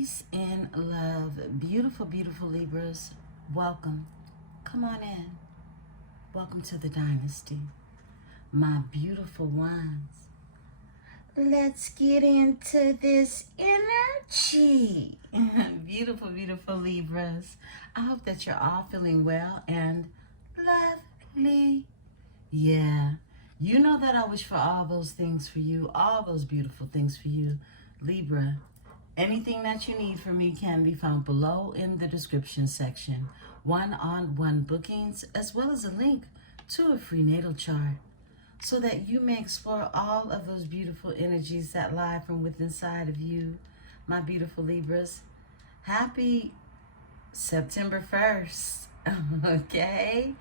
Peace and love. Beautiful, beautiful Libras. Welcome. Come on in. Welcome to the dynasty. My beautiful ones. Let's get into this energy. Beautiful, beautiful Libras. I hope that you're all feeling well and lovely. Yeah. You know that I wish for all those things for you, all those beautiful things for you, Libra. Anything that you need from me can be found below in the description section. One-on-one bookings, as well as a link to a free natal chart, so that you may explore all of those beautiful energies that lie from within inside of you, my beautiful Libras. Happy September 1st, okay?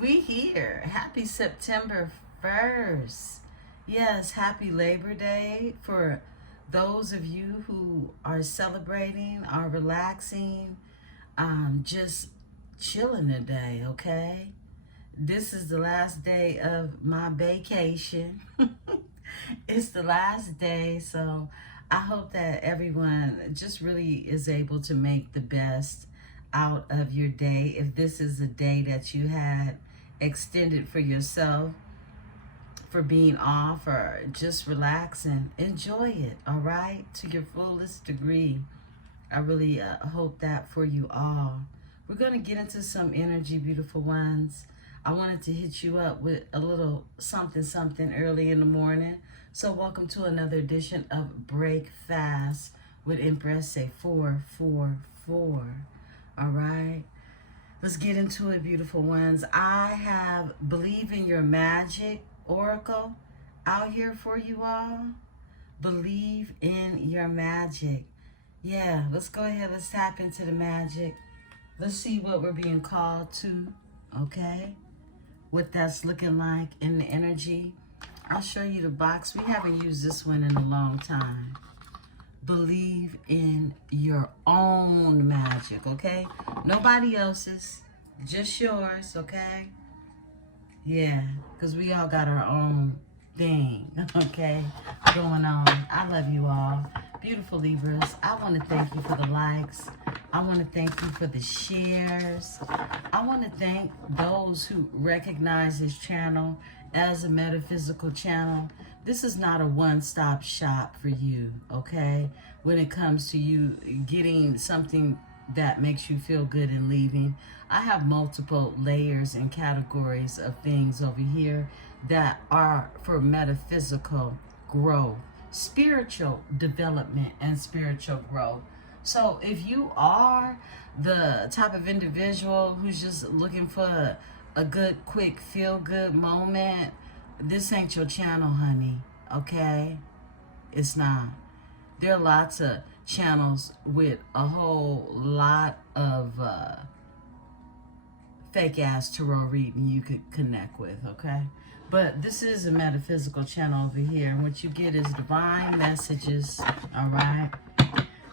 We here. Happy September 1st. Yes, happy Labor Day for those of you who are celebrating, are relaxing, just chilling today, okay? This is the last day of my vacation. It's the last day, so I hope that everyone just really is able to make the best out of your day. If this is a day that you had extended for yourself, for being off, or just relax and enjoy it, all right, to your fullest degree. I really hope that for you all. We're going to get into some energy, beautiful ones. I wanted to hit you up with a little something early in the morning. So welcome to another edition of Break Fast with Emperesse 444. All right, let's get into it, beautiful ones. I have Believe in Your Magic Oracle out here for you all. Believe in your magic. Yeah, let's go ahead. Let's tap into the magic. Let's see what we're being called to, okay? What that's looking like in the energy. I'll show you the box. We haven't used this one in a long time. Believe in your own magic, okay? Nobody else's, just yours, okay? Yeah, because we all got our own thing, okay, going on. I love you all. Beautiful Libras, I want to thank you for the likes. I want to thank you for the shares. I want to thank those who recognize this channel as a metaphysical channel. This is not a one-stop shop for you, okay? When it comes to you getting something that makes you feel good and leaving. I have multiple layers and categories of things over here that are for metaphysical growth, spiritual development, and spiritual growth. So if you are the type of individual who's just looking for a good, quick, feel-good moment, this ain't your channel, honey, okay? It's not. There are lots of channels with a whole lot of fake-ass tarot reading you could connect with, okay? But this is a metaphysical channel over here, and what you get is divine messages, all right?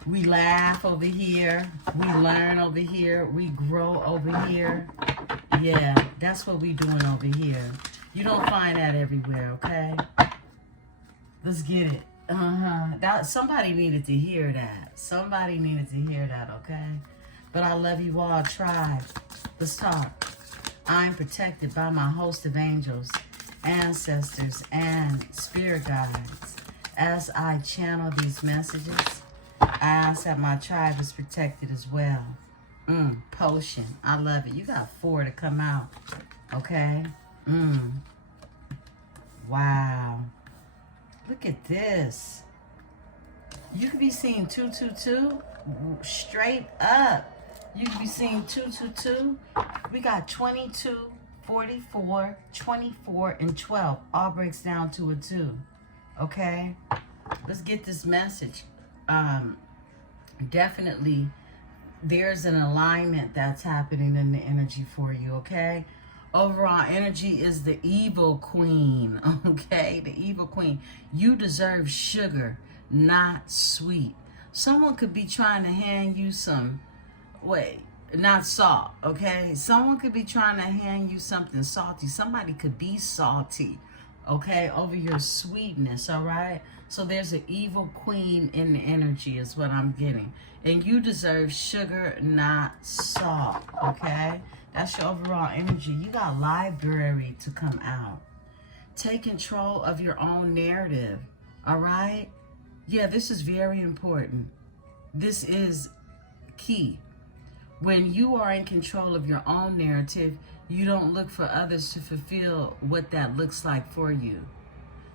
We laugh over here. We learn over here. We grow over here. Yeah, that's what we doing over here. You don't find that everywhere, okay? Let's get it. Somebody needed to hear that. Somebody needed to hear that, okay? But I love you all, tribe. Let's talk. I'm protected by my host of angels, ancestors, and spirit guides. As I channel these messages, I ask that my tribe is protected as well. Potion. I love it. You got 4 to come out, okay? Wow. Look at this. You could be seeing 222 straight up. You could be seeing 222. We got 22, 44, 24, and 12. All breaks down to a 2. Okay? Let's get this message. Definitely, there's an alignment that's happening in the energy for you, okay? Overall energy is the evil queen, okay? The evil queen. You deserve sugar, not sweet. Someone could be trying to hand you some, not salt, okay? Someone could be trying to hand you something salty. Somebody could be salty, okay, over your sweetness, all right? So there's an evil queen in the energy is what I'm getting. And you deserve sugar, not salt, okay? That's your overall energy. You got library to come out. Take control of your own narrative, all right? Yeah, this is very important. This is key. When you are in control of your own narrative, you don't look for others to fulfill what that looks like for you.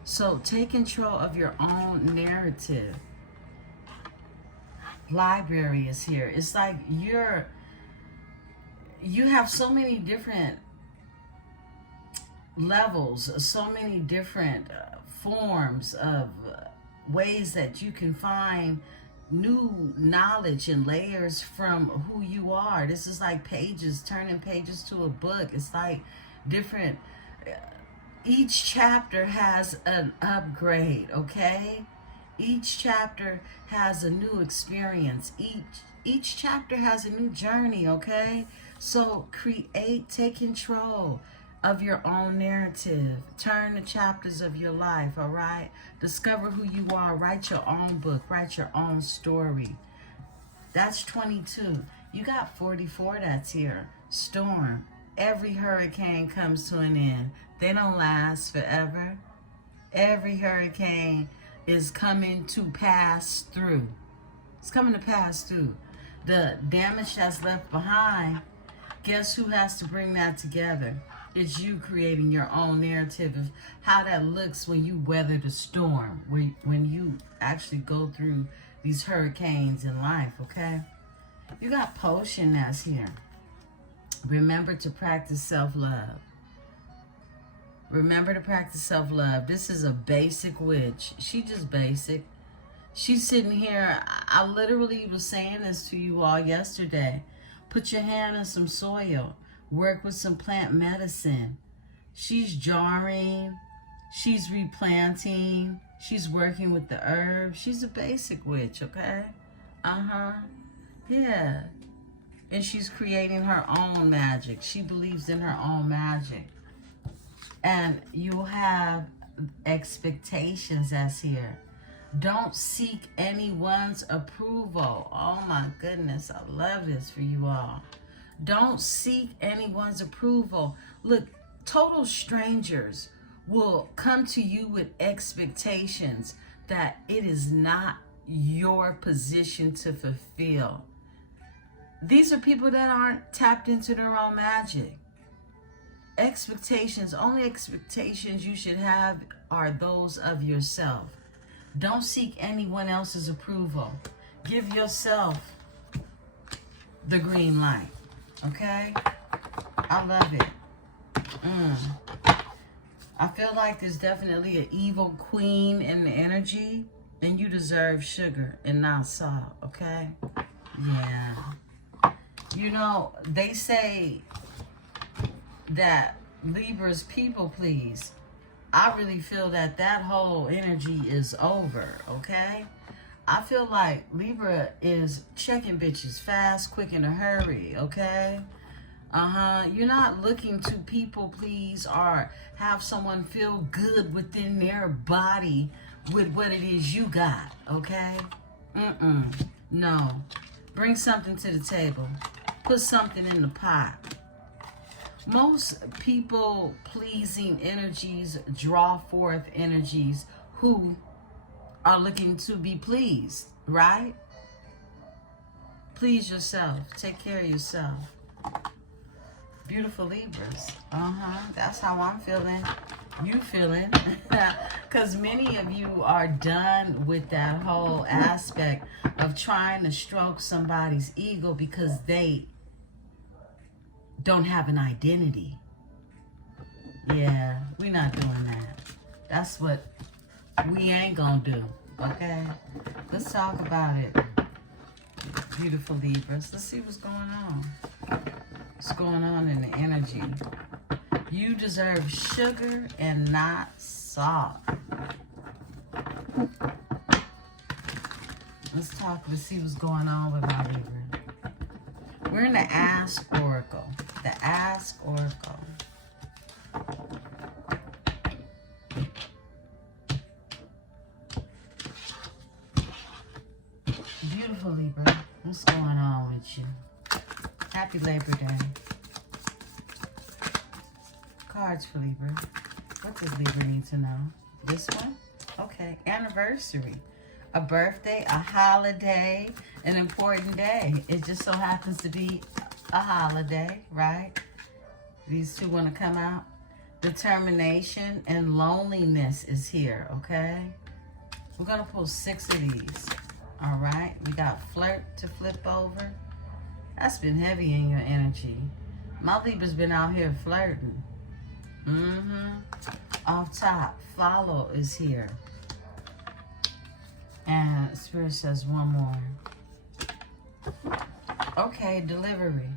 So take control of your own narrative. Library is here. It's like you have so many different levels, so many different forms of ways that you can find new knowledge and layers from who you are. This is like pages, turning pages to a book. It's like different, each chapter has an upgrade, okay? Each chapter has a new experience. Each chapter has a new journey, okay? So take control of your own narrative. Turn the chapters of your life, all right? Discover who you are. Write your own book. Write your own story. That's 22. You got 44 that's here. Storm. Every hurricane comes to an end. They don't last forever. Every hurricane is coming to pass through. It's coming to pass through. The damage that's left behind, guess who has to bring that together? It's you creating your own narrative of how that looks when you weather the storm, when you actually go through these hurricanes in life, okay? You got potion that's here. Remember to practice self-love. Remember to practice self-love. This is a basic witch. She just basic. She's sitting here. I literally was saying this to you all yesterday. Put your hand in some soil. Work with some plant medicine. She's jarring. She's replanting. She's working with the herbs. She's a basic witch, okay? Yeah. And she's creating her own magic. She believes in her own magic. And you'll have expectations that's here. Don't seek anyone's approval. Oh my goodness, I love this for you all. Don't seek anyone's approval. Look, total strangers will come to you with expectations that it is not your position to fulfill. These are people that aren't tapped into their own magic. Expectations, only expectations you should have are those of yourself. Don't seek anyone else's approval. Give yourself the green light. Okay? I love it. I feel like there's definitely an evil queen in the energy, and you deserve sugar and not salt, okay? Yeah. You know, they say that Libra's people please. I really feel that that whole energy is over, okay? I feel like Libra is checking bitches fast, quick, in a hurry, okay? You're not looking to people please or have someone feel good within their body with what it is you got, okay? No. Bring something to the table. Put something in the pot. Most people pleasing energies draw forth energies who are looking to be pleased, right? Please yourself. Take care of yourself. Beautiful Libras. That's how I'm feeling. You feeling? Because many of you are done with that whole aspect of trying to stroke somebody's ego because they don't have an identity. Yeah, we're not doing that. That's what we ain't gonna do, okay? Let's talk about it. Beautiful Libras. Let's see what's going on. What's going on in the energy? You deserve sugar and not salt. Let's talk. Let's see what's going on with my Libra. We're in the Ask Oracle. The Ask Oracle. beautiful Libra. What's going on with you? Happy Labor Day. Cards for Libra. What does Libra need to know? This one? Okay. Anniversary. A birthday, a holiday, an important day. It just so happens to be a holiday, right? These two want to come out. Determination and loneliness is here, okay? We're going to pull 6 of these. All right. We got flirt to flip over. That's been heavy in your energy. My Libra's been out here flirting. Off top, follow is here. And Spirit says one more. Okay, delivery.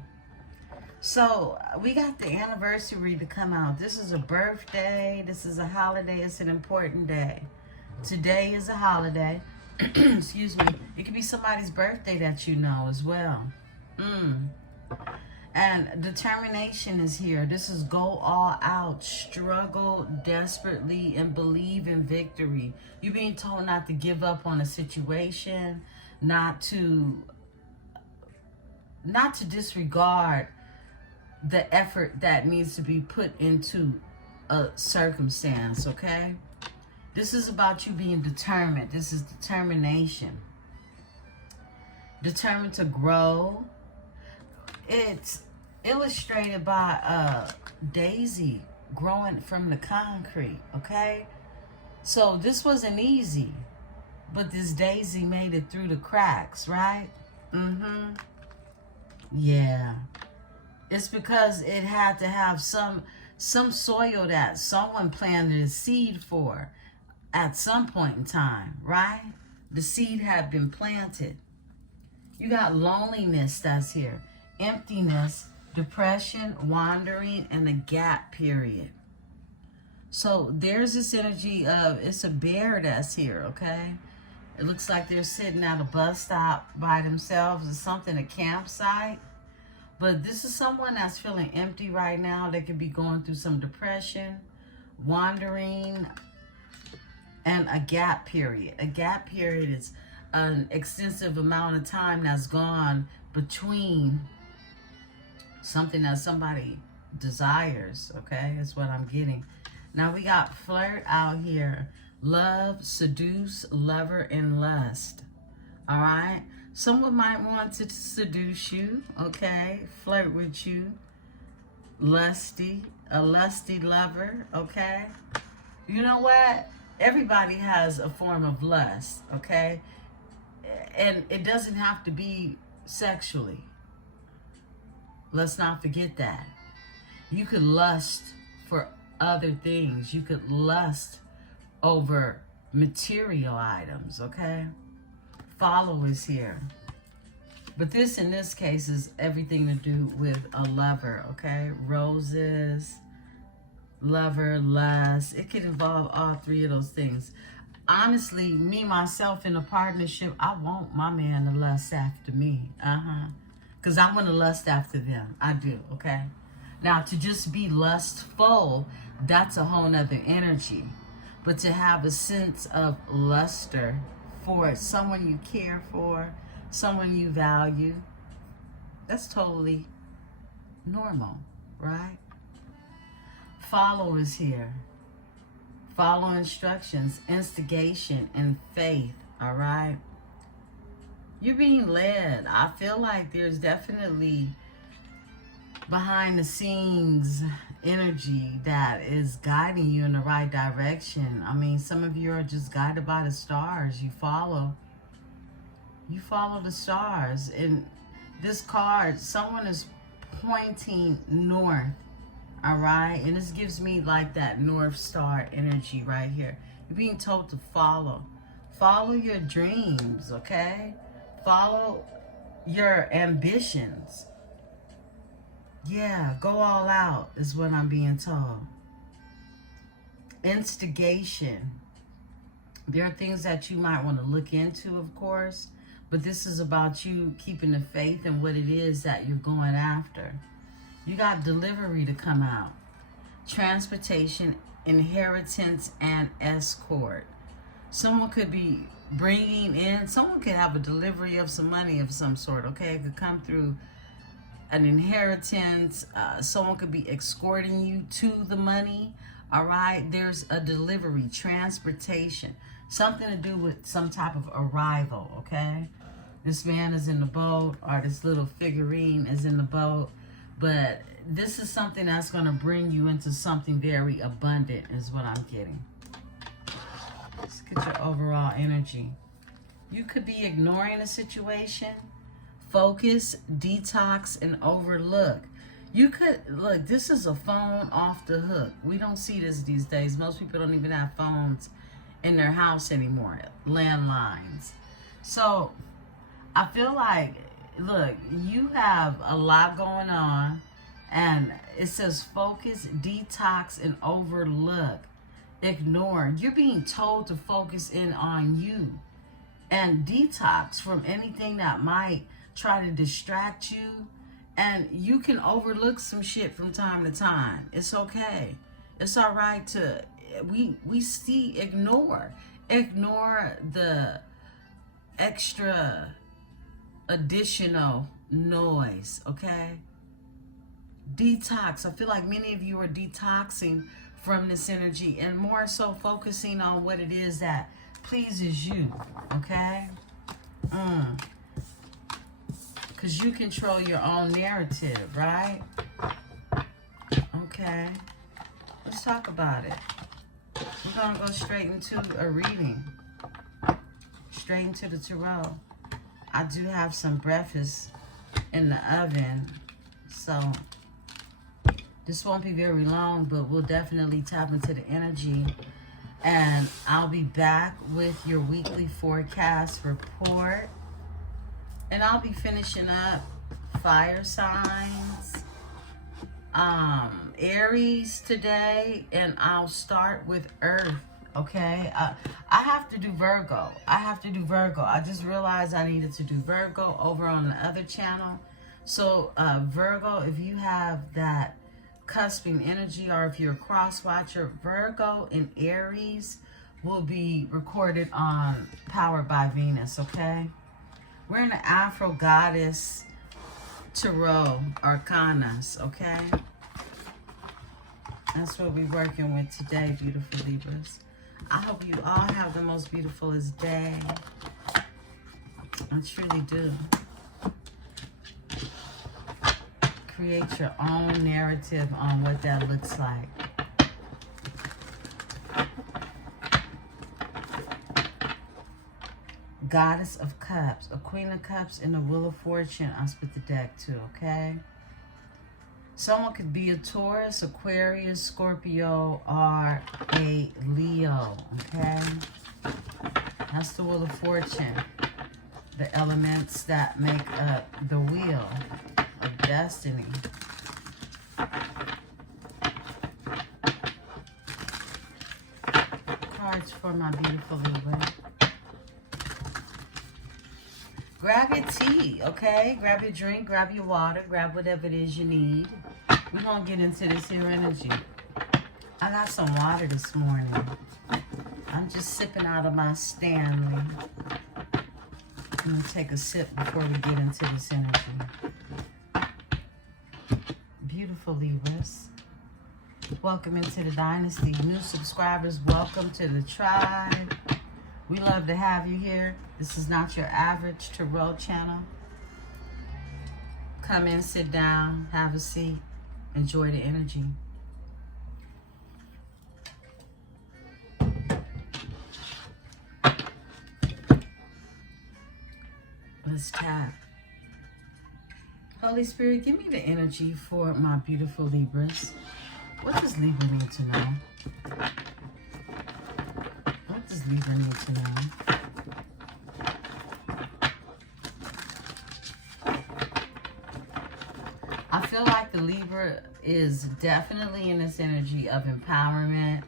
So we got the anniversary to come out. This is a birthday. This is a holiday. It's an important day. Today is a holiday. Excuse me. It could be somebody's birthday that you know as well. And determination is here. This is go all out, struggle desperately, and believe in victory. You're being told not to give up on a situation, not to disregard the effort that needs to be put into a circumstance, okay? This is about you being determined. This is determination. Determined to grow. It's illustrated by Daisy growing from the concrete, okay? So this wasn't easy, but this Daisy made it through the cracks, right? Yeah. It's because it had to have some soil that someone planted a seed for at some point in time, right? The seed had been planted. You got loneliness that's here. Emptiness, depression, wandering, and a gap period. So there's this energy of, it's a bear that's here, okay? It looks like they're sitting at a bus stop by themselves or something, a campsite. But this is someone that's feeling empty right now. They could be going through some depression, wandering, and a gap period. A gap period is an extensive amount of time that's gone between something that somebody desires, okay? That's what I'm getting. Now we got flirt out here. Love, seduce, lover, and lust. All right? Someone might want to seduce you, okay? Flirt with you. Lusty, a lusty lover, okay? You know what? Everybody has a form of lust, okay? And it doesn't have to be sexually. Let's not forget that. You could lust for other things. You could lust over material items, okay? Follow is here. But this, in this case, is everything to do with a lover, okay? Roses, lover, lust. It could involve all 3 of those things. Honestly, me, myself, in a partnership, I want my man to lust after me. Because I want to lust after them. I do, okay? Now, to just be lustful, that's a whole nother energy. But to have a sense of luster for someone you care for, someone you value, that's totally normal, right? Follow is here. Follow instructions, instigation, and faith, all right? You're being led. I feel like there's definitely behind the scenes energy that is guiding you in the right direction. I mean, some of you are just guided by the stars. You follow the stars. And this card, someone is pointing north, all right? And this gives me like that North Star energy right here. You're being told to follow your dreams, okay? Follow your ambitions. Yeah, go all out is what I'm being told. Instigation. There are things that you might want to look into, of course, but this is about you keeping the faith in what it is that you're going after. You got delivery to come out. Transportation, inheritance, and escort. Someone could be bringing in, someone could have a delivery of some money of some sort, okay? It could come through an inheritance. Someone could be escorting you to the money, all right? There's a delivery, transportation, something to do with some type of arrival, okay? This man is in the boat, or this little figurine is in the boat, but this is something that's going to bring you into something very abundant is what I'm getting. Let's get your overall energy. You could be ignoring a situation, focus, detox, and overlook. You could, look, this is a phone off the hook. We don't see this these days. Most people don't even have phones in their house anymore, landlines. So I feel like, look, you have a lot going on, and it says focus, detox, and overlook. Ignore. You're being told to focus in on you and detox from anything that might try to distract you. And you can overlook some shit from time to time. It's okay. It's all right to, we see, ignore the extra additional noise, okay? Detox. I feel like many of you are detoxing from this energy and more so focusing on what it is that pleases you, okay? Because you control your own narrative, right? Okay. Let's talk about it. We're going to go straight into a reading. Straight into the Tarot. I do have some breakfast in the oven, so this won't be very long, but we'll definitely tap into the energy. And I'll be back with your weekly forecast report. And I'll be finishing up fire signs, Aries today, and I'll start with Earth, okay? I have to do Virgo. I just realized I needed to do Virgo over on the other channel. So Virgo, if you have that cusping energy, or if you're a cross watcher, Virgo and Aries will be recorded on Powered by Venus, okay? We're in the Afro Goddess Tarot Arcanas, okay? That's what we're working with today, beautiful Libras. I hope you all have the most beautifulest day. I truly do. Create your own narrative on what that looks like. Goddess of Cups, a Queen of Cups, and a Wheel of Fortune. I'll split the deck too, okay? Someone could be a Taurus, Aquarius, Scorpio, or a Leo, okay? That's the Wheel of Fortune. The elements that make up the Wheel of Destiny. Cards for my beautiful Libra. Grab your tea, okay? Grab your drink, grab your water, grab whatever it is you need. We're going to get into this here energy. I got some water this morning. I'm just sipping out of my Stanley. I'm going to take a sip before we get into this energy. Beautiful Libras. Welcome into the dynasty. New subscribers, welcome to the tribe. We love to have you here. This is not your average Tarot channel. Come in, sit down, have a seat, enjoy the energy. Let's tap. Holy Spirit, give me the energy for my beautiful Libras. What does Libra need to know? What does Libra need to know? I feel like the Libra is definitely in this energy of empowerment.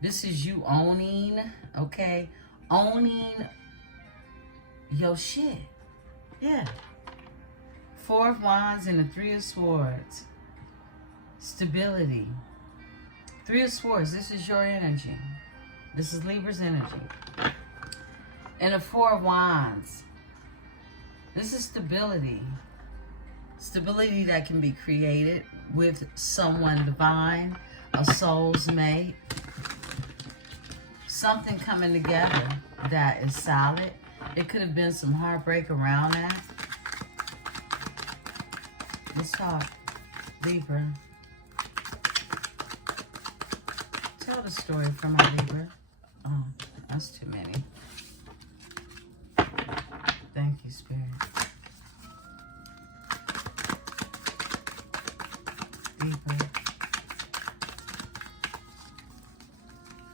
This is you owning, okay? Owning your shit. Yeah. Four of Wands and the Three of Swords. Stability. Three of Swords, this is your energy. This is Libra's energy. And the Four of Wands. This is stability. Stability that can be created with someone divine, a soul's mate. Something coming together that is solid. It could have been some heartbreak around that. Let's talk. Libra. Tell the story for my Libra. Oh, that's too many. Thank you, Spirit. Libra.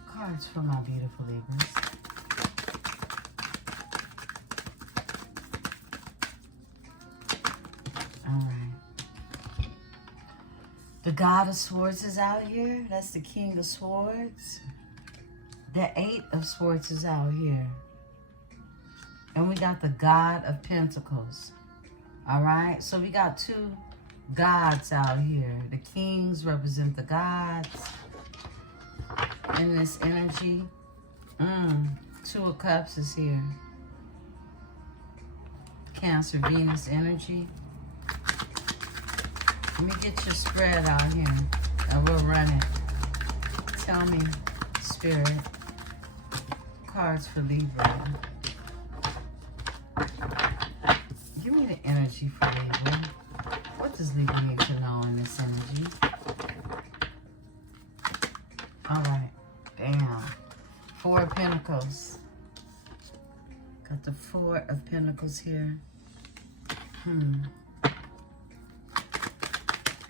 Cards for my beautiful Libras. All right. The God of Swords is out here. That's the King of Swords. The Eight of Swords is out here. And we got the God of Pentacles. All right. So we got two gods out here. The kings represent the gods in this energy. Two of Cups is here. Cancer, Venus energy. Let me get your spread out here and we'll run it. Tell me, Spirit, cards for Libra. Give me the energy for Libra. What does Libra need to know in this energy? All right. Damn. Four of Pentacles. Got the Four of Pentacles here.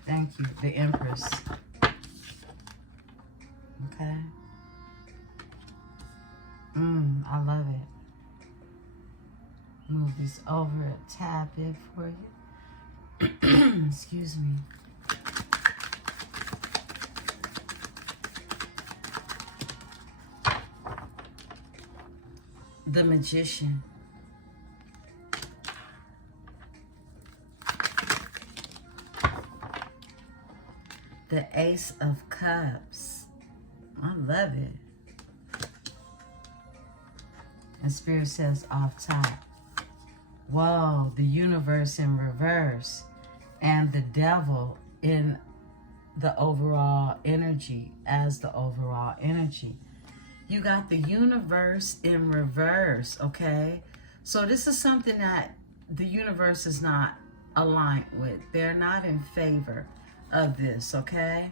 Thank you. The Empress. Okay. I love it. Move this over a tad bit for you. Excuse me. The Magician. The Ace of Cups. I love it. And Spirit says off top. Whoa, the universe in reverse. And the devil in the overall energy as the overall energy. You got the universe in reverse, okay? So this is something that the universe is not aligned with. They're not in favor of this, okay?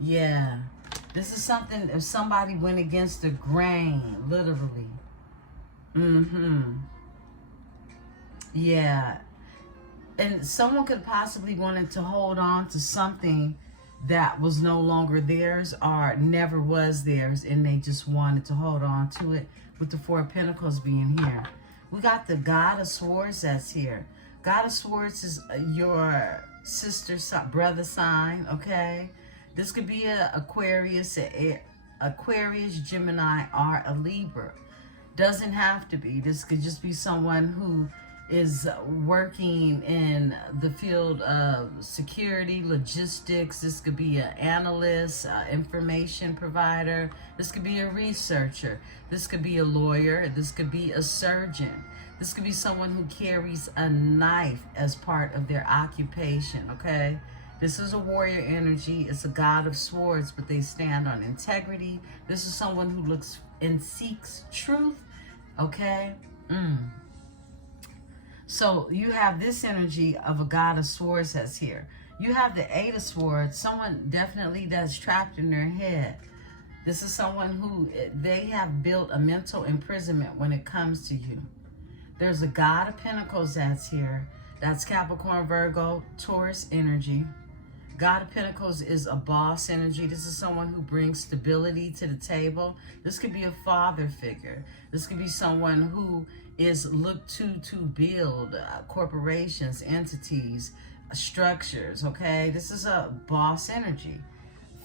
Yeah. This is something, if somebody went against the grain, literally. Yeah. And someone could possibly wanted to hold on to something that was no longer theirs or never was theirs, and they just wanted to hold on to it, with the Four of Pentacles being here. We got the God of Swords that's here. God of Swords is your sister, brother sign, okay? This could be an Aquarius, Aquarius, Gemini, or a Libra. Doesn't have to be. This could just be someone who is working in the field of security, logistics. This could be an analyst, information provider. This could be a researcher. This could be a lawyer. This could be a surgeon. This could be someone who carries a knife as part of their occupation, okay? This is a warrior energy. It's a God of Swords, but they stand on integrity. This is someone who looks and seeks truth, okay? So you have this energy of a God of Swords that's here. You have the Eight of Swords, someone definitely that's trapped in their head. This is someone who, they have built a mental imprisonment when it comes to you. There's a God of Pentacles that's here. That's Capricorn, Virgo, Taurus energy. God of Pentacles is a boss energy. This is someone who brings stability to the table. This could be a father figure. This could be someone who is looked to build corporations, entities, structures, okay? This is a boss energy.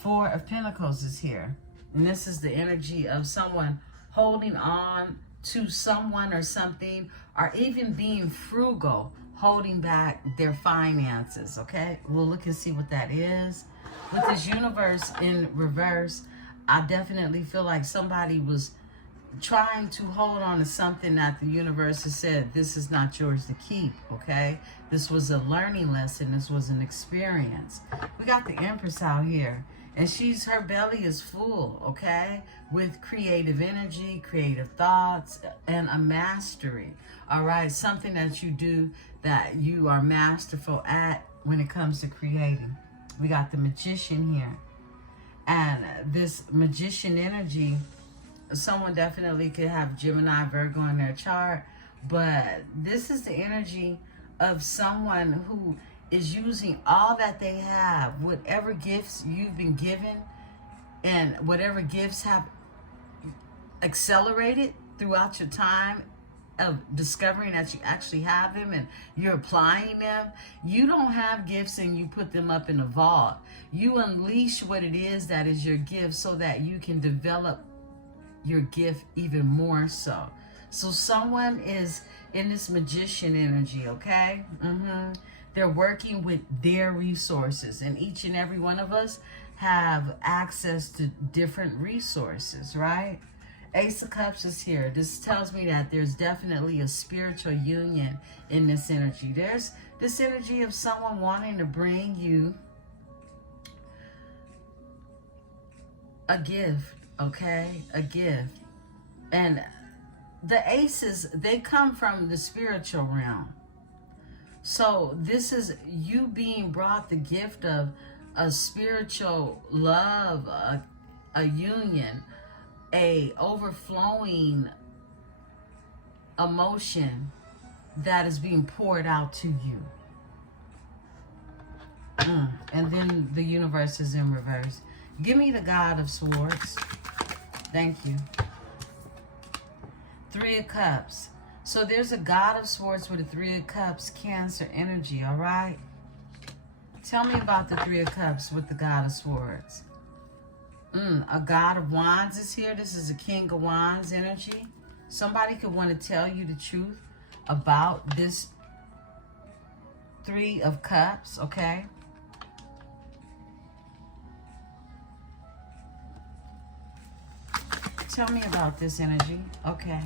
Four of Pentacles is here. And this is the energy of someone holding on to someone or something, or even being frugal, holding back their finances, okay? We'll look and see what that is. With this universe in reverse, I definitely feel like somebody was trying to hold on to something that the universe has said, this is not yours to keep, okay? This was a learning lesson. This was an experience. We got the Empress out here, and her belly is full, okay? With creative energy, creative thoughts, and a mastery, all right? Something that you do that you are masterful at when it comes to creating. We got the Magician here. And this Magician energy, someone definitely could have Gemini, Virgo in their chart, but this is the energy of someone who is using all that they have, whatever gifts you've been given, and whatever gifts have accelerated throughout your time of discovering that you actually have them and you're applying them. You don't have gifts and you put them up in a vault. You unleash what it is that is your gift so that you can develop your gift even more so. So someone is in this Magician energy, okay? They're working with their resources, and each and every one of us have access to different resources, right? Ace of Cups is here. This tells me that there's definitely a spiritual union in this energy. There's this energy of someone wanting to bring you a gift, okay? A gift. And the aces, they come from the spiritual realm. So this is you being brought the gift of a spiritual love, a union, a overflowing emotion that is being poured out to you. And then the universe is in reverse. Give me the God of Swords. Thank you. Three of Cups. So there's a God of Swords with a Three of Cups, Cancer energy, all right? Tell me about the Three of Cups with the God of Swords. A God of Wands is here. This is a King of Wands energy. Somebody could want to tell you the truth about this Three of Cups, okay? Tell me about this energy. Okay.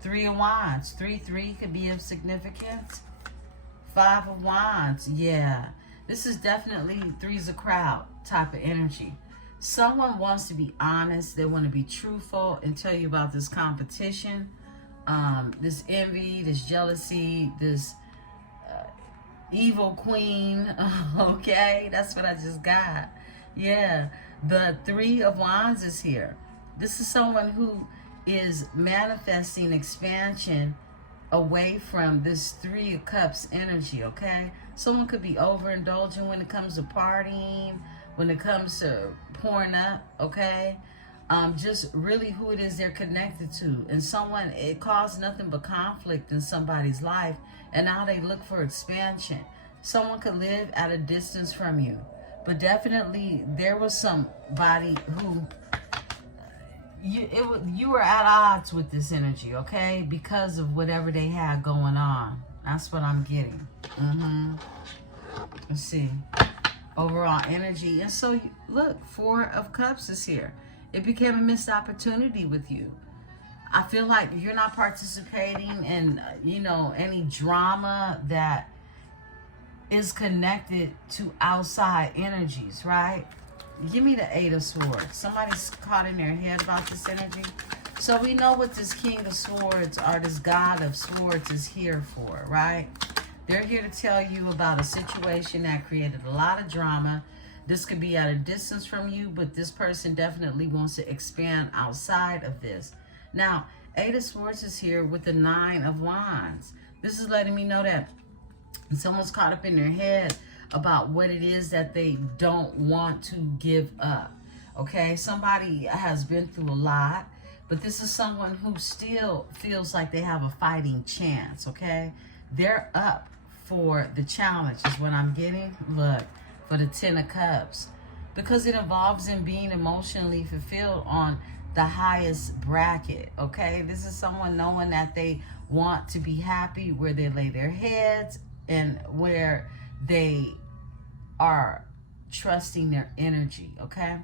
Three of Wands. 3-3 could be of significance. Five of Wands. Yeah. This is definitely three's a crowd type of energy. Someone wants to be honest. They want to be truthful and tell you about this competition, this envy, this jealousy, this evil queen. Okay, that's what I just got. Yeah, the Three of Wands is here. This is someone who is manifesting expansion away from this Three of Cups energy, okay? Someone could be overindulging when it comes to partying, when it comes to pouring up, okay? Just really who it is they're connected to. And someone, it caused nothing but conflict in somebody's life, and now they look for expansion. Someone could live at a distance from you, but definitely there was somebody who you were at odds with this energy, okay? Because of whatever they had going on. That's what I'm getting. Let's see. Overall energy. And so, look, Four of Cups is here. It became a missed opportunity with you. I feel like you're not participating in, any drama that is connected to outside energies, right? Give me the Eight of Swords. Somebody's caught in their head about this energy. So we know what this King of Swords or this God of Swords is here for, right? They're here to tell you about a situation that created a lot of drama. This could be at a distance from you, but this person definitely wants to expand outside of this. Now, Eight of Swords is here with the Nine of Wands. This is letting me know that someone's caught up in their head about what it is that they don't want to give up, okay? Somebody has been through a lot, but this is someone who still feels like they have a fighting chance, okay? They're up for the challenge is what I'm getting. Look, for the Ten of Cups, because it involves them being emotionally fulfilled on the highest bracket, okay? This is someone knowing that they want to be happy where they lay their heads and where they are trusting their energy, okay?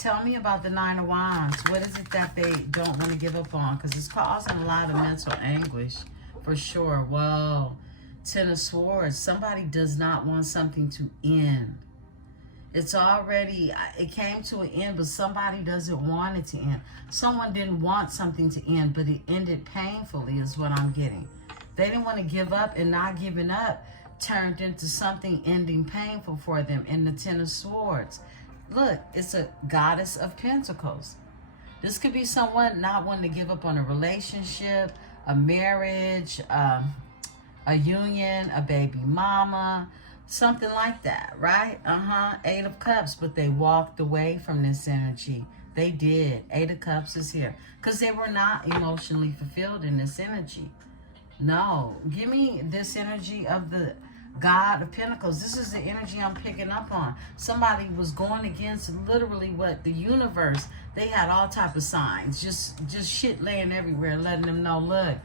Tell me about the Nine of Wands. What is it that they don't want to give up on? Because it's causing a lot of mental anguish, for sure. Whoa. Ten of Swords. Somebody does not want something to end. It's already, it came to an end, but somebody doesn't want it to end. Someone didn't want something to end, but it ended painfully is what I'm getting. They didn't want to give up, and not giving up turned into something ending painful for them in the Ten of Swords. Look, it's a Goddess of Pentacles. This could be someone not wanting to give up on a relationship, a marriage, a union, a baby mama, something like that, right? Eight of Cups, but they walked away from this energy. They did. Eight of Cups is here because they were not emotionally fulfilled in this energy. No, give me this energy of the God of Pentacles. This is the energy I'm picking up on. Somebody was going against literally what the universe. They had all type of signs, just shit laying everywhere, letting them know, look,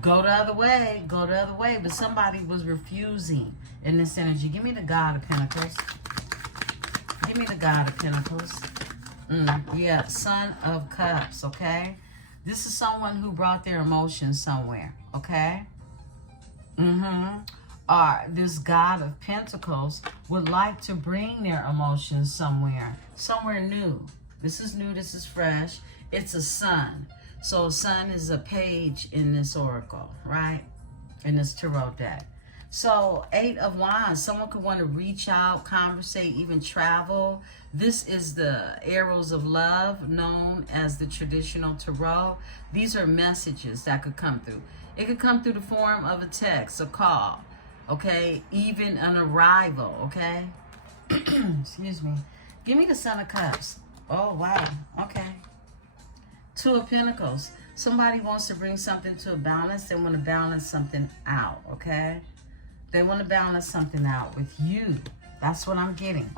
go the other way, go the other way. But somebody was refusing in this energy. Give me the God of Pentacles. Give me the God of Pentacles. Yeah, Son of Cups, okay? This is someone who brought their emotions somewhere, okay? Or this God of Pentacles would like to bring their emotions somewhere new. This is new, this is fresh. It's a sun. So sun is a page in this oracle, right? In this tarot deck. So Eight of Wands, someone could want to reach out, conversate, even travel. This is the arrows of love, known as the traditional tarot. These are messages that could come through. It could come through the form of a text, a call, okay? Even an arrival, okay? Excuse me. Give me the Son of Cups. Oh, wow. Okay. Two of Pentacles. Somebody wants to bring something to a balance. They want to balance something out, okay? They want to balance something out with you. That's what I'm getting.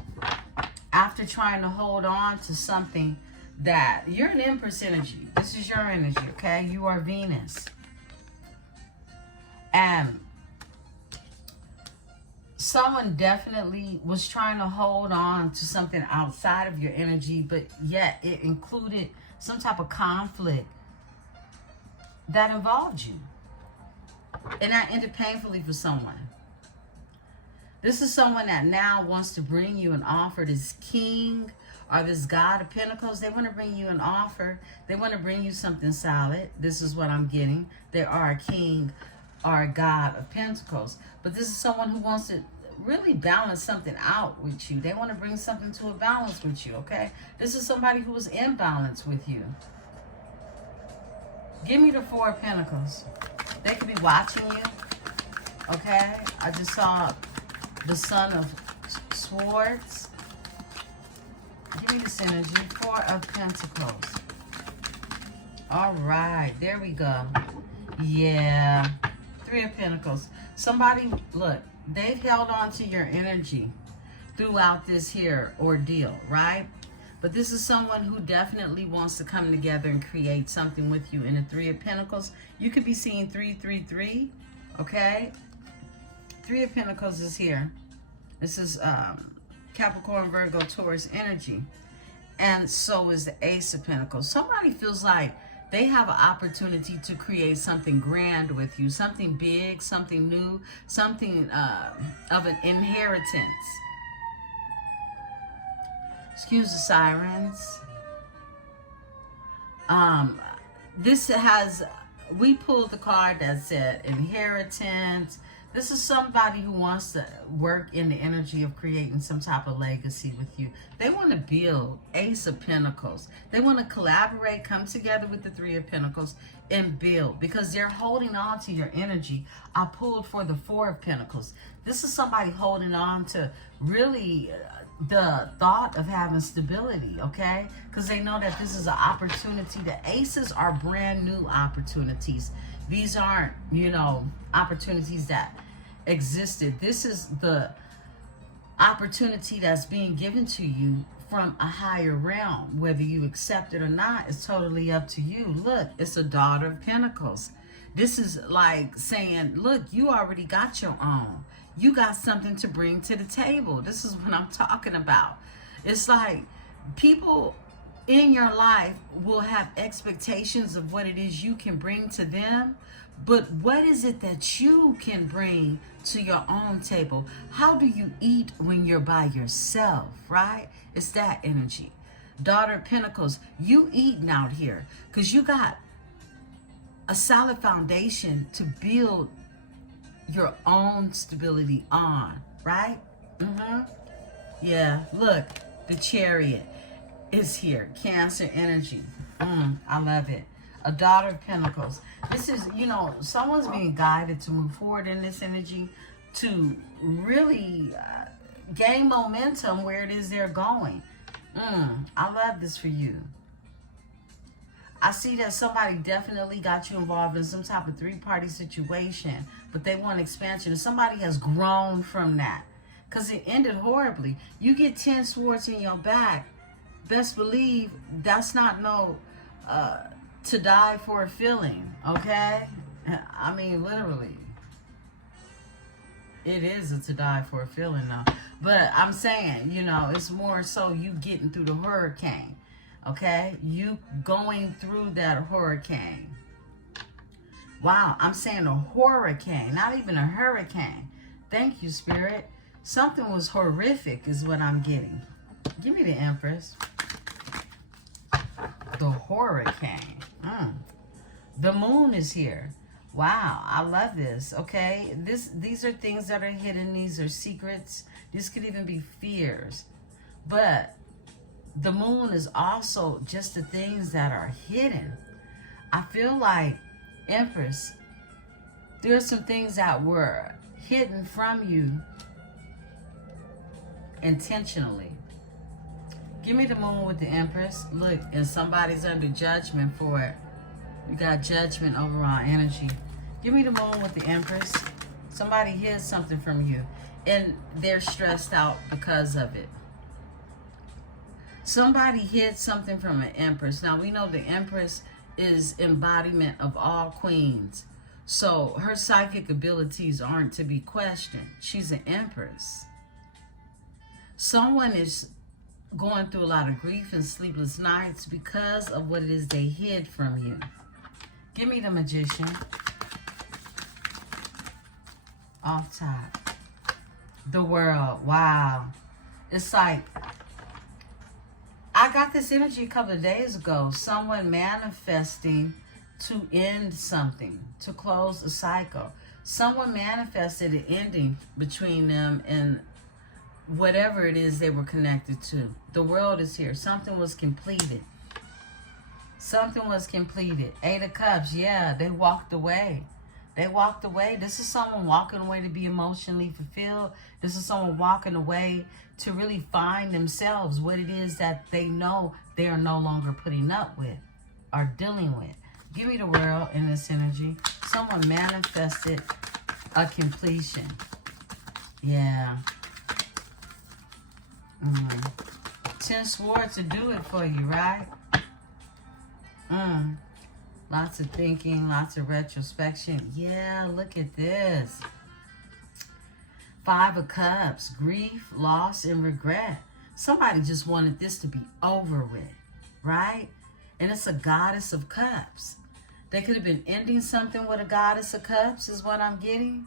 After trying to hold on to something that... You're an Empress energy. This is your energy, okay? You are Venus. And someone definitely was trying to hold on to something outside of your energy, but yet it included some type of conflict that involved you. And that ended painfully for someone. This is someone that now wants to bring you an offer. This King or this God of Pentacles, they want to bring you an offer. They want to bring you something solid. This is what I'm getting. They are a King or a God of Pentacles. But this is someone who wants to really balance something out with you. They want to bring something to a balance with you, okay? This is somebody who is in balance with you. Give me the Four of Pentacles. They could be watching you, okay? I just saw the Son of Swords. Give me this energy. Four of Pentacles. All right, there we go. Yeah. Three of Pentacles. Somebody, look, they've held on to your energy throughout this here ordeal, right? But this is someone who definitely wants to come together and create something with you. In the Three of Pentacles, you could be seeing 333, okay? Three of Pentacles is here. This is Capricorn, Virgo, Taurus energy. And so is the Ace of Pentacles. Somebody feels like they have an opportunity to create something grand with you, something big, something new, something of an inheritance. Excuse the sirens. This has, we pulled the card that said inheritance. This is somebody who wants to work in the energy of creating some type of legacy with you. They want to build. Ace of Pentacles. They want to collaborate, come together with the Three of Pentacles and build because they're holding on to your energy. I pulled for the Four of Pentacles. This is somebody holding on to really the thought of having stability, okay? Because they know that this is an opportunity. The aces are brand new opportunities. These aren't, opportunities that existed. This is the opportunity that's being given to you from a higher realm. Whether you accept it or not is totally up to you. Look, it's a Daughter of Pentacles. This is like saying, look, you already got your own. You got something to bring to the table. This is what I'm talking about. It's like people in your life will have expectations of what it is you can bring to them, but what is it that you can bring to your own table? How do you eat when you're by yourself, right? It's that energy. Daughter of Pentacles, you eating out here because you got a solid foundation to build your own stability on, right? Yeah, look, the Chariot is here. Cancer energy. I love it. A Daughter of Pentacles. This is, you know, someone's being guided to move forward in this energy to really gain momentum where it is they're going. I love this for you. I see that somebody definitely got you involved in some type of three-party situation, but they want expansion. And somebody has grown from that because it ended horribly. You get 10 swords in your back, best believe that's not no to die for a feeling, okay? I mean, literally. It is a to die for a feeling though. But I'm saying, you know, it's more so you getting through the hurricane, okay? You going through that hurricane. Wow, I'm saying a hurricane, not even a hurricane. Thank you, Spirit. Something was horrific is what I'm getting. Give me the Empress. The hurricane. The moon is here. Wow, I love this, okay? These are things that are hidden. These are secrets. This could even be fears. But the moon is also just the things that are hidden. I feel like, Empress, there are some things that were hidden from you intentionally. Give me the moon with the Empress. Look, and somebody's under judgment for it. We got judgment over our energy. Give me the moon with the Empress. Somebody hid something from you, and they're stressed out because of it. Somebody hid something from an Empress. Now, we know the Empress is embodiment of all queens. So her psychic abilities aren't to be questioned. She's an Empress. Someone is going through a lot of grief and sleepless nights because of what it is they hid from you. Give me the Magician. Off top. The World. Wow. It's like, I got this energy a couple of days ago. Someone manifesting to end something, to close a cycle. Someone manifested an ending between them and whatever it is they were connected to. The World is here. Something was completed. Something was completed. 8 of Cups. Yeah, they walked away. They walked away. This is someone walking away to be emotionally fulfilled. This is someone walking away to really find themselves, what it is that they know they are no longer putting up with or dealing with. Give me the World in this energy. Someone manifested a completion. Yeah. 10 swords to do it for you, right? Lots of thinking, lots of retrospection. Yeah, look at this. 5 of Cups, grief, loss, and regret. Somebody just wanted this to be over with, right? And it's a Goddess of Cups. They could have been ending something with a Goddess of Cups is what I'm getting.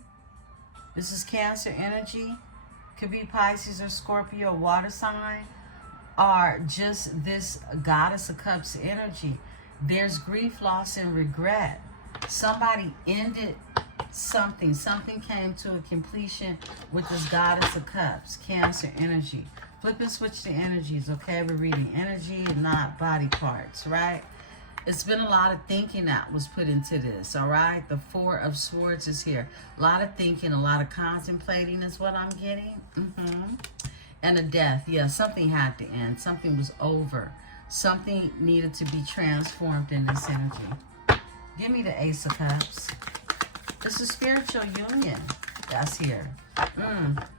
This is Cancer energy. Could be Pisces or Scorpio, water sign, or just this Goddess of Cups energy. There's grief, loss, and regret. Somebody ended something. Something came to a completion with this Goddess of Cups, Cancer energy. Flip and switch the energies, okay? We're reading energy and not body parts, right? It's been a lot of thinking that was put into this, all right? The 4 of Swords is here. A lot of thinking, a lot of contemplating is what I'm getting. And a death. Yeah, something had to end. Something was over. Something needed to be transformed in this energy. Give me the Ace of Cups. This is spiritual union that's here.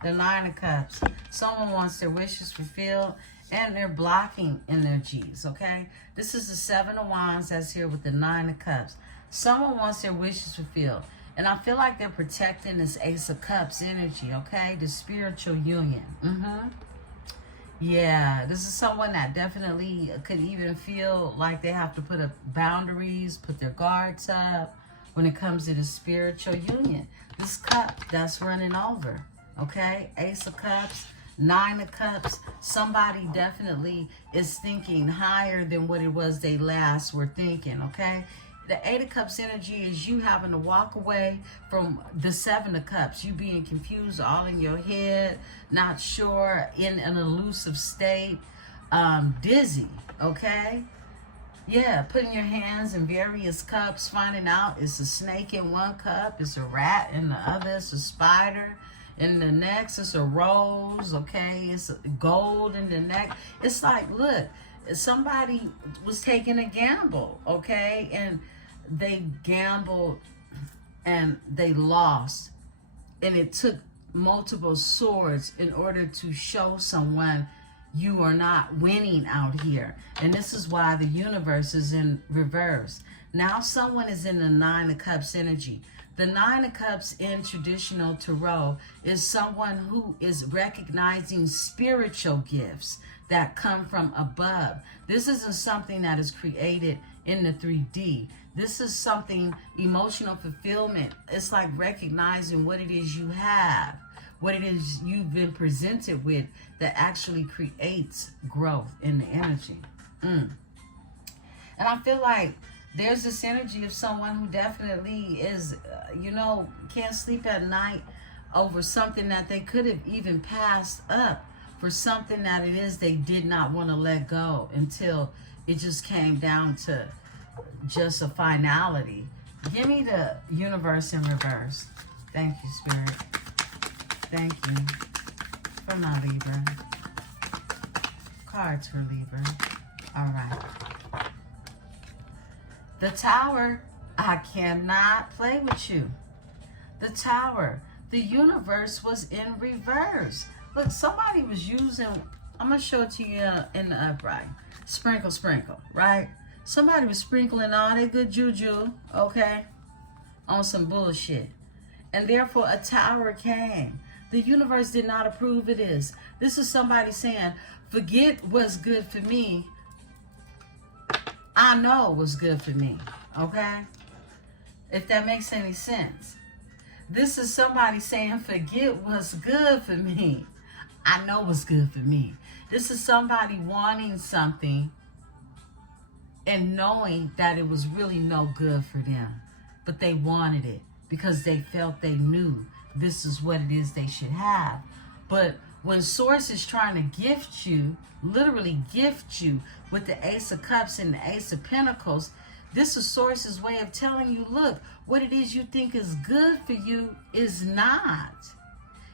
The 9 of Cups. Someone wants their wishes fulfilled and they're blocking energies, okay? This is the 7 of Wands that's here with the 9 of Cups. Someone wants their wishes fulfilled. And I feel like they're protecting this Ace of Cups energy, okay? The spiritual union. Yeah, this is someone that definitely could even feel like they have to put up boundaries, put their guards up when it comes to the spiritual union. This cup that's running over, okay? Ace of Cups, Nine of Cups. Somebody definitely is thinking higher than what it was they last were thinking, okay? The Eight of Cups energy is you having to walk away from the Seven of Cups. You being confused, all in your head, not sure, in an elusive state, dizzy, okay? Yeah, putting your hands in various cups, finding out it's a snake in one cup, it's a rat in the other, it's a spider. In the next, it's a rose, okay? It's gold in the next. It's like, look, somebody was taking a gamble, okay? And they gambled and they lost. And it took multiple swords in order to show someone you are not winning out here. And this is why the universe is in reverse. Now someone is in the Nine of Cups energy. The Nine of Cups in traditional Tarot is someone who is recognizing spiritual gifts that come from above. This isn't something that is created in the 3D. This is something emotional fulfillment. It's like recognizing what it is you have, what it is you've been presented with that actually creates growth in the energy. And I feel like there's this energy of someone who definitely is, can't sleep at night over something that they could have even passed up for something that it is they did not want to let go until it just came down to just a finality. Give me the universe in reverse. Thank you, Spirit. Thank you for my Libra. Cards for Libra. All right. The Tower. I cannot play with you. The Tower. The universe was in reverse. Look, somebody was using, I'm going to show it to you in the upright. Sprinkle, sprinkle, right? Somebody was sprinkling all that good juju, okay, on some bullshit. And therefore, a tower came. The universe did not approve of this. This is somebody saying, forget what's good for me. I know what's good for me, okay? If that makes any sense. This is somebody saying, forget what's good for me. I know what's good for me. This is somebody wanting something and knowing that it was really no good for them. But they wanted it because they felt they knew this is what it is they should have. But when Source is trying to gift you, literally gift you with the Ace of Cups and the Ace of Pentacles, this is Source's way of telling you, look, what it is you think is good for you is not.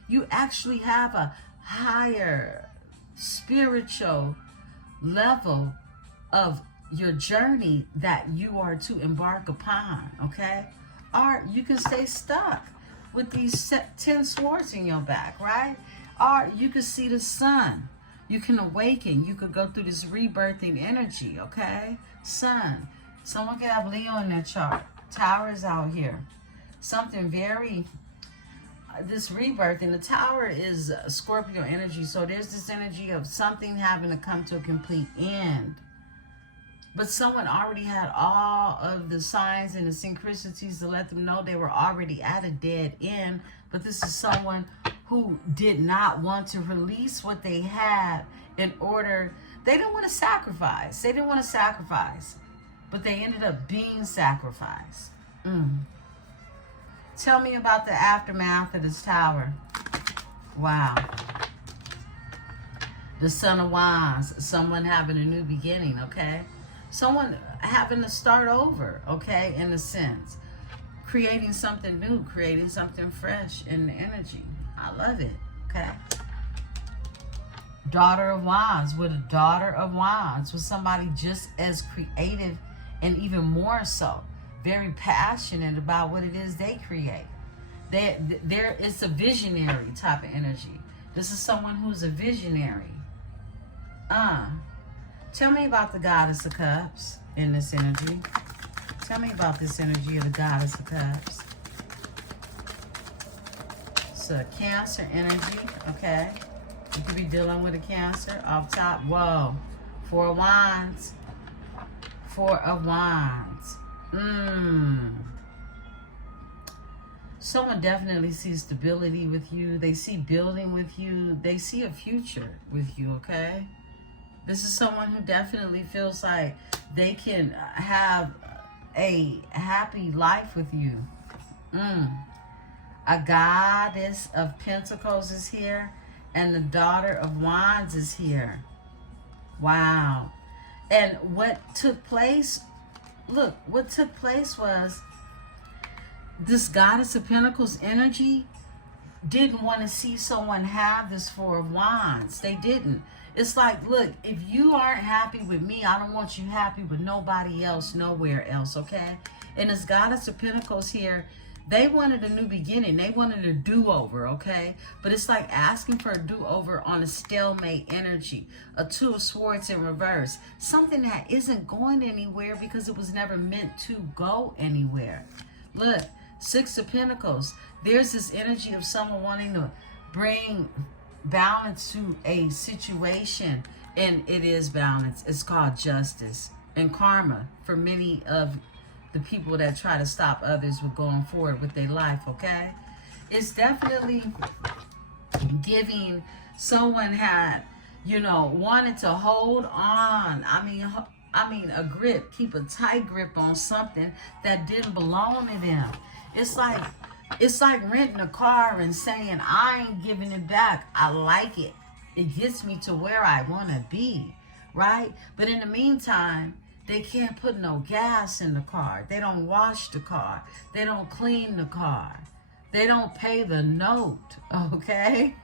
You actually have a higher spiritual level of your journey that you are to embark upon, okay? Or you can stay stuck with these 10 swords in your back, right? Or you can see the sun. You can awaken. You could go through this rebirthing energy, okay? Sun. Someone could have Leo in their chart. Tower is out here. Something very, this rebirth, and the Tower is Scorpio energy. So there's this energy of something having to come to a complete end. But someone already had all of the signs and the synchronicities to let them know they were already at a dead end. But this is someone who did not want to release what they had in order, they didn't want to sacrifice. They didn't want to sacrifice. But they ended up being sacrificed. Tell me about the aftermath of this Tower. Wow. The Son of Wands. Someone having a new beginning, okay? Someone having to start over, okay, in a sense. Creating something new, creating something fresh in the energy. I love it, okay? Daughter of Wands, with a Daughter of Wands, with somebody just as creative and even more so, very passionate about what it is they create. It's a visionary type of energy. This is someone who's a visionary. Tell me about the Goddess of Cups in this energy. Tell me about this energy of the Goddess of Cups. It's a Cancer energy, okay? You could be dealing with a Cancer off top. Whoa. Four of Wands. Four of Wands. Someone definitely sees stability with you. They see building with you. They see a future with you, okay? This is someone who definitely feels like they can have a happy life with you. A Goddess of Pentacles is here, and the Daughter of Wands is here. Wow. And what took place, look, what took place was this Goddess of Pentacles energy didn't want to see someone have this Four of Wands. They didn't. It's like, look, if you aren't happy with me, I don't want you happy with nobody else, nowhere else, okay? And this Goddess of Pentacles here, they wanted a new beginning. They wanted a do-over, okay? But it's like asking for a do-over on a stalemate energy. A Two of Swords in reverse. Something that isn't going anywhere because it was never meant to go anywhere. Look, Six of Pentacles. There's this energy of someone wanting to bring balance to a situation. And it is balance. It's called justice and karma for many of the people that try to stop others with going forward with their life, okay? It's definitely giving someone had, you know, wanted to hold on. I mean, a grip, keep a tight grip on something that didn't belong to them. It's like renting a car and saying, I ain't giving it back. I like it. It gets me to where I want to be, right? But in the meantime, they can't put no gas in the car. They don't wash the car. They don't clean the car. They don't pay the note, okay?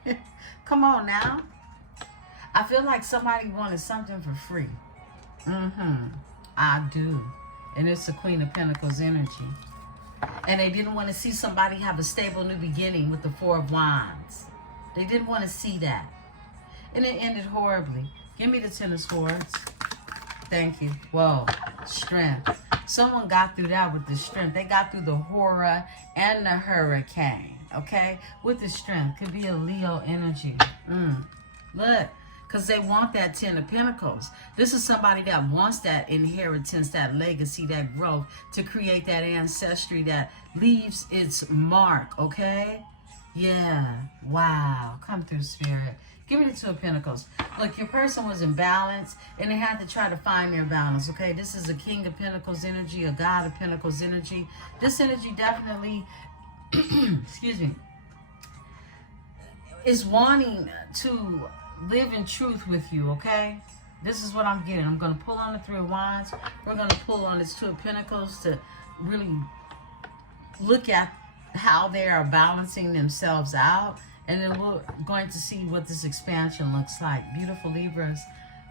Come on now. I feel like somebody wanted something for free. I do. And it's the Queen of Pentacles energy. And they didn't want to see somebody have a stable new beginning with the Four of Wands. They didn't want to see that. And it ended horribly. Give me the Ten of Swords. Thank you. Whoa. Strength. Someone got through that with the strength. They got through the horror and the hurricane. Okay? With the strength. Could be a Leo energy. Look. Because they want that Ten of Pentacles. This is somebody that wants that inheritance, that legacy, that growth, to create that ancestry that leaves its mark, okay? Yeah. Wow. Come through, Spirit. Give me the Two of Pentacles. Look, your person was in balance, and they had to try to find their balance, okay? This is a King of Pentacles energy, a God of Pentacles energy. This energy definitely, excuse me, is wanting to live in truth with you, okay? This is what I'm getting. I'm going to pull on the Three of Wands. We're going to pull on this Two of Pentacles to really look at how they are balancing themselves out. And then we're going to see what this expansion looks like. Beautiful Libras.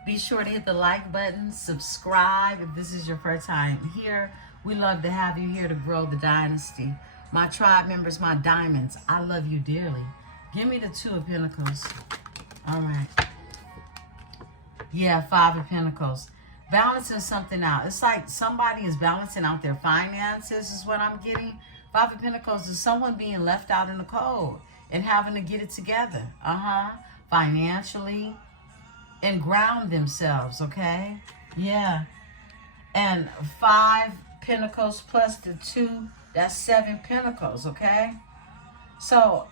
Be sure to hit the like button. Subscribe if this is your first time here. We love to have you here to grow the dynasty. My tribe members, my diamonds, I love you dearly. Give me the Two of Pentacles. All right. Yeah, Five of Pentacles. Balancing something out. It's like somebody is balancing out their finances is what I'm getting. Five of Pentacles is someone being left out in the cold and having to get it together. Financially. And ground themselves, okay? Yeah. And Five Pentacles plus the Two, that's Seven Pentacles, okay? So,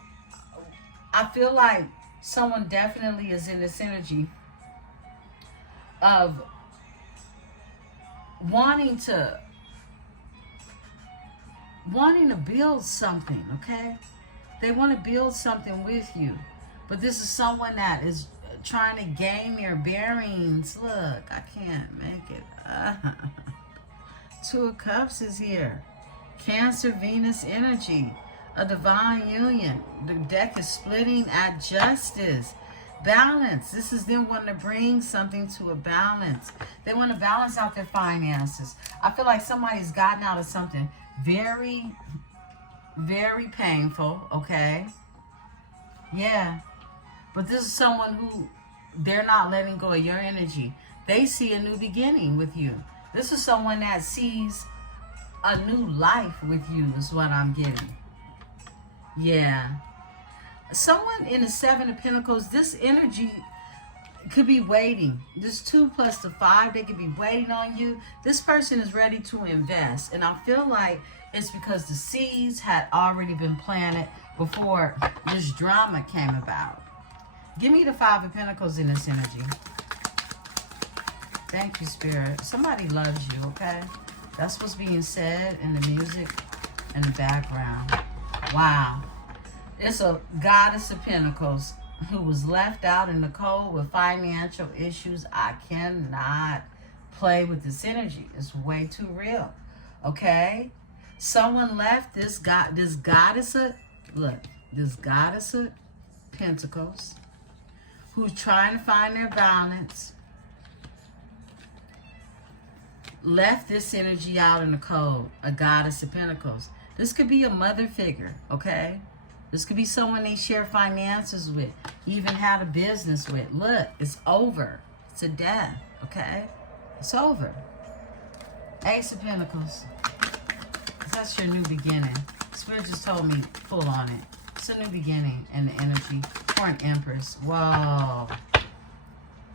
I feel like someone definitely is in this energy of wanting to build something, okay? They want to build something with you. But this is someone that is trying to gain their bearings. Look, I can't make it. Two of Cups is here. Cancer, Venus energy. A divine union. The deck is splitting at justice. Balance. This is them wanting to bring something to a balance. They want to balance out their finances. I feel like somebody's gotten out of something very, very painful, okay? Yeah. But this is someone who they're not letting go of your energy. They see a new beginning with you. This is someone that sees a new life with you is what I'm getting. Yeah. Someone in the Seven of Pentacles, this energy could be waiting. This 2 plus the 5, they could be waiting on you. This person is ready to invest. And I feel like it's because the seeds had already been planted before this drama came about. Give me the 5 of Pentacles in this energy. Thank you, Spirit. Somebody loves you, okay? That's what's being said in the music and the background. Wow. It's a Goddess of Pentacles who was left out in the cold with financial issues. I cannot play with this energy. It's way too real. Okay? Someone left this goddess of, look, this Goddess of Pentacles who's trying to find their balance, left this energy out in the cold, a Goddess of Pentacles. This could be a mother figure, okay? This could be someone they share finances with, even had a business with. Look, it's over. It's a death, okay? It's over. Ace of Pentacles. That's your new beginning. Spirit just told me full on it. It's a new beginning in the energy for an Empress. Whoa.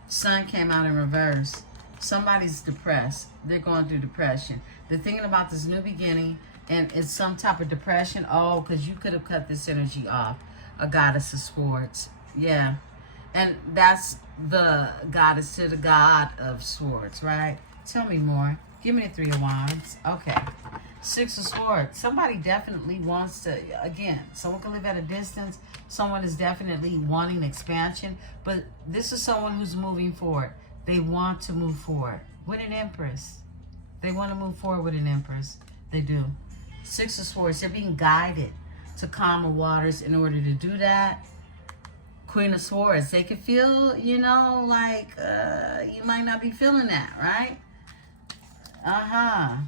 Sun came out in reverse. Somebody's depressed. They're going through depression. They're thinking about this new beginning, and it's some type of depression. Oh, because you could have cut this energy off. A Goddess of Swords. Yeah. And that's the goddess to the god of swords, right? Tell me more. Give me the 3 of Wands. Okay. 6 of Swords. Somebody definitely wants to, again, someone can live at a distance. Someone is definitely wanting expansion. But this is someone who's moving forward. They want to move forward with an Empress. They want to move forward with an Empress. They do. 6 of Swords. They're being guided to calmer waters in order to do that. Queen of Swords. They could feel, you know, like you might not be feeling that, right? I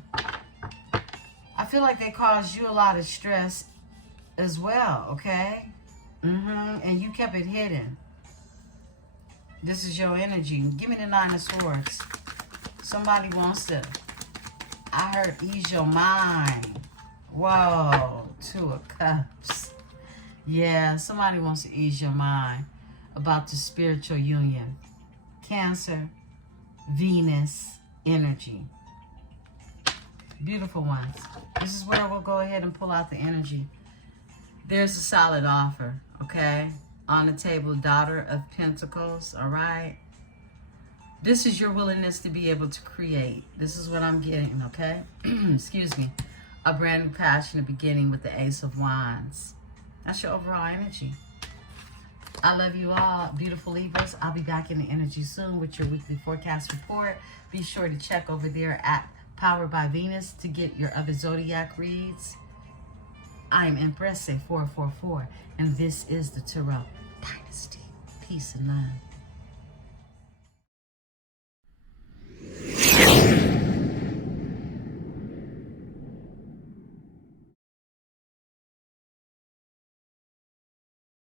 feel like they caused you a lot of stress as well, okay? And you kept it hidden. This is your energy. Give me the 9 of Swords. Somebody wants to, I heard, ease your mind. Whoa, 2 of Cups. Yeah, somebody wants to ease your mind about the spiritual union. Cancer, Venus, energy. Beautiful ones. This is where we'll go ahead and pull out the energy. There's a solid offer, okay? On the table, Daughter of Pentacles, all right? This is your willingness to be able to create. This is what I'm getting, okay? Excuse me. A brand new passionate beginning with the Ace of Wands. That's your overall energy. I love you all, beautiful Libras. I'll be back in the energy soon with your weekly forecast report. Be sure to check over there at Powered by Venus to get your other zodiac reads. I am Empresse 444, and this is the Tarot Dynasty. Peace and love.